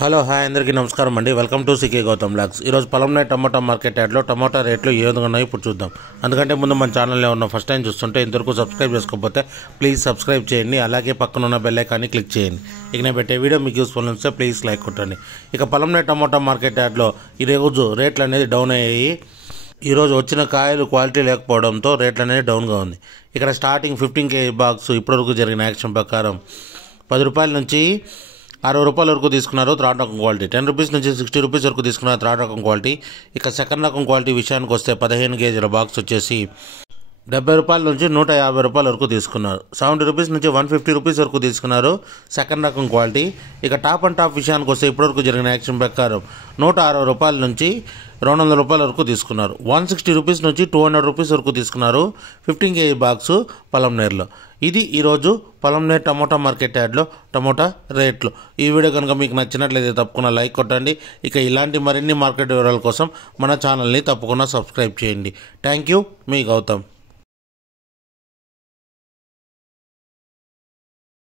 Hello hi అందరికీ నమస్కారం అండి. Welcome to CK Gautham vlogs. ఈరోజు పొలంనే టమాటా మార్కెట్ యార్డ్లో టమాటా రేట్లు ఏ విధంగా ఉన్నాయో ఇప్పుడు చూద్దాం. అందుకంటే ముందు మన ఛానల్లో ఉన్న ఫస్ట్ టైం చూస్తుంటే ఇంతవరకు సబ్స్క్రైబ్ చేసుకోకపోతే ప్లీజ్ సబ్స్క్రైబ్ చేయండి. అలాగే పక్కన ఉన్న బెల్ ఐకాన్ని క్లిక్ చేయండి. ఇక నేను పెట్టే వీడియో మీకు యూస్ఫుల్ వస్తే ప్లీజ్ లైక్ కొట్టండి. ఇక పొలంనే టమాటా మార్కెట్ యార్డ్లో ఈరోజు రేట్లు అనేది డౌన్ అయ్యాయి. ఈరోజు వచ్చిన కాయలు క్వాలిటీ లేకపోవడంతో రేట్లు అనేది డౌన్గా ఉంది. ఇక్కడ స్టార్టింగ్ 15 kg బాక్స్ ఇప్పటివరకు జరిగిన యాక్షన్ ప్రకారం 10 రూపాయల నుంచి 60 రూపాయల వరకు తీసుకున్నారు థర్డ్ రకం క్వాలిటీ. 10 రూపీస్ నుంచి 60 రూపీస్ వరకు తీసుకున్నారు థర్డ్ రకం క్వాలిటీ. ఇక సెకండ్ రకం క్వాలిటీ విషయానికి వస్తే 15 kg బాక్స్ వచ్చేసి 70 రూపాయల నుంచి 150 రూపాయల వరకు తీసుకున్నారు. 70 రూపీస్ నుంచి 150 రూపీస్ వరకు తీసుకున్నారు సెకండ్ రకం క్వాలిటీ. ఇక టాప్ అండ్ టాప్ విషయానికి వస్తే ఇప్పటివరకు జరిగిన యాక్షన్ ప్రకారం 160 రూపాయల నుంచి 200 రూపాయల వరకు తీసుకున్నారు. 160 రూపీస్ నుంచి 200 రూపీస్ వరకు తీసుకున్నారు 15 kg బాక్సు పొలంనేరులో. ఇది ఈరోజు పొలంనేరు టమోటా మార్కెట్ యార్డ్లో టమోటా రేట్లు. ఈ వీడియో కనుక మీకు నచ్చినట్లయితే తప్పకుండా లైక్ కొట్టండి. ఇక ఇలాంటి మరిన్ని మార్కెట్ వివరాల కోసం మన ఛానల్ని తప్పకుండా సబ్స్క్రైబ్ చేయండి. థ్యాంక్ యూ, మీ గౌతమ్.